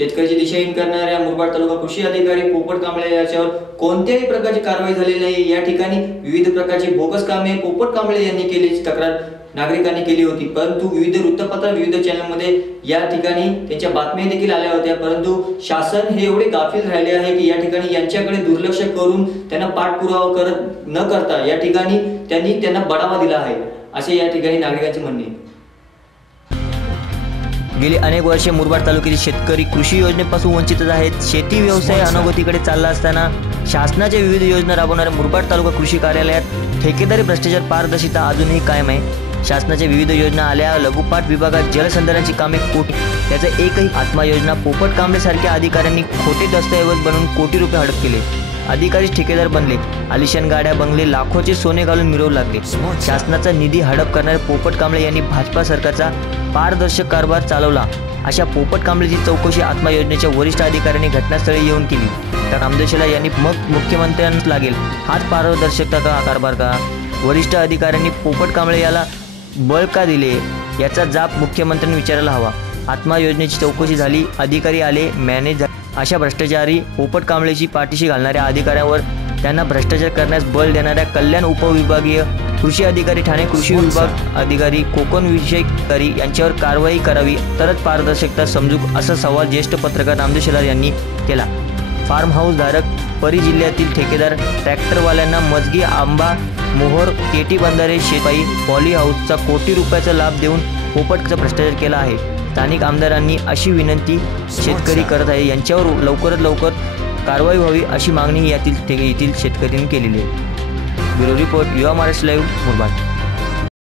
शेतकऱ्याची दिशाहीन करणाऱ्या मुरबाड तालुका कृषी अधिकारी पोपट कांबळे याच्यावर कोणत्याही प्रकारची कारवाई झालेली नाही। या ठिकाणी विविध प्रकारची बोगस कामे पोपट कांबळे यांनी केल्याची तक्रार नागरिकांनी केली होती, परंतु विविध वृत्तपत्र विविध चॅनलमध्ये या ठिकाणी त्यांच्या बातम्या देखील आल्या होत्या, परंतु शासन हे एवढे गाफील राहिले आहे की या ठिकाणी यांच्याकडे दुर्लक्ष करून त्यांना पाठपुरावा न करता या ठिकाणी त्यांना बढावा दिला आहे, असे या ठिकाणी नागरिकांचे म्हणणे आहे। गेली अनेक वर्षे मुरबाड तालुक्यातील शेतकरी कृषी योजनेपासून वंचितच आहेत। शेती व्यवसाय अनगतीकडे चालला असताना शासनाच्या विविध योजना राबवणाऱ्या मुरबाड तालुका कृषी कार्यालयात ठेकेदारी भ्रष्टाचार पारदर्शिता अजूनही कायम आहे। शासनाच्या विविध योजना आल्या, लघुपाट विभागात जलसंधारणाची कामे कोटी, त्याचा एकही आत्मा योजना पोपट कांबळे सारख्या अधिकाऱ्यांनी खोटे दस्तऐवज बनवून कोटी रुपये हडप केले। अधिकारीच ठेकेदार बनले, आलिशान गाड्या बंगले लाखोचे सोने घालून मिरवू लागले। शासनाचा निधी हडप करणारे पोपट कांबळे यांनी भाजपा सरकारचा पारदर्शक कारभार चालवला। अशा पोपट कांबळेची चौकशी आत्मा योजनेच्या वरिष्ठ अधिकाऱ्यांनी घटनास्थळी येऊन केली, तर नामदेव शेलार यांनी मग मुख्यमंत्र्यांना लागेल हाच पारदर्शकता कारभार का? वरिष्ठ अधिकाऱ्यांनी पोपट कांबळे याला बळ का दिले याचा जाब मुख्यमंत्र्यांनी विचारायला हवा। आत्मा योजनेची चौकशी झाली, अधिकारी आले, मॅनेज झाले। अशा भ्रष्टाचारी पोपट कांबळेची पाठीशी घालणाऱ्या अधिकाऱ्यांवर, त्यांना भ्रष्टाचार करण्यास बळ देणाऱ्या कल्याण उपविभागीय कृषी अधिकारी, ठाणे कृषी विभाग अधिकारी, कोकण विषयक अधिकारी यांच्यावर कारवाई करावी, तरच पारदर्शकता समजू, असा सवाल ज्येष्ठ पत्रकार नामदेव शेलार यांनी केला। फार्म हाऊस धारक, परी जिल्ह्यातील ठेकेदार, ट्रॅक्टरवाल्यांना मजगी, आंबा, मोहोर, केटी बंधारे, शेतपाई, पॉली हाऊसचा कोटी रुपयाचा लाभ देऊन पोपटचा भ्रष्टाचार केला आहे। स्थानिक आमदारांनी अशी विनंती शेतकरी करत आहे, यांच्यावर लवकरात लवकर कारवाई व्हावी अशी मागणी येथील शेतकऱ्यांनी केलेली आहे। ब्युरो रिपोर्ट, युवा महाराष्ट्र लाईव्ह, मुरबाड।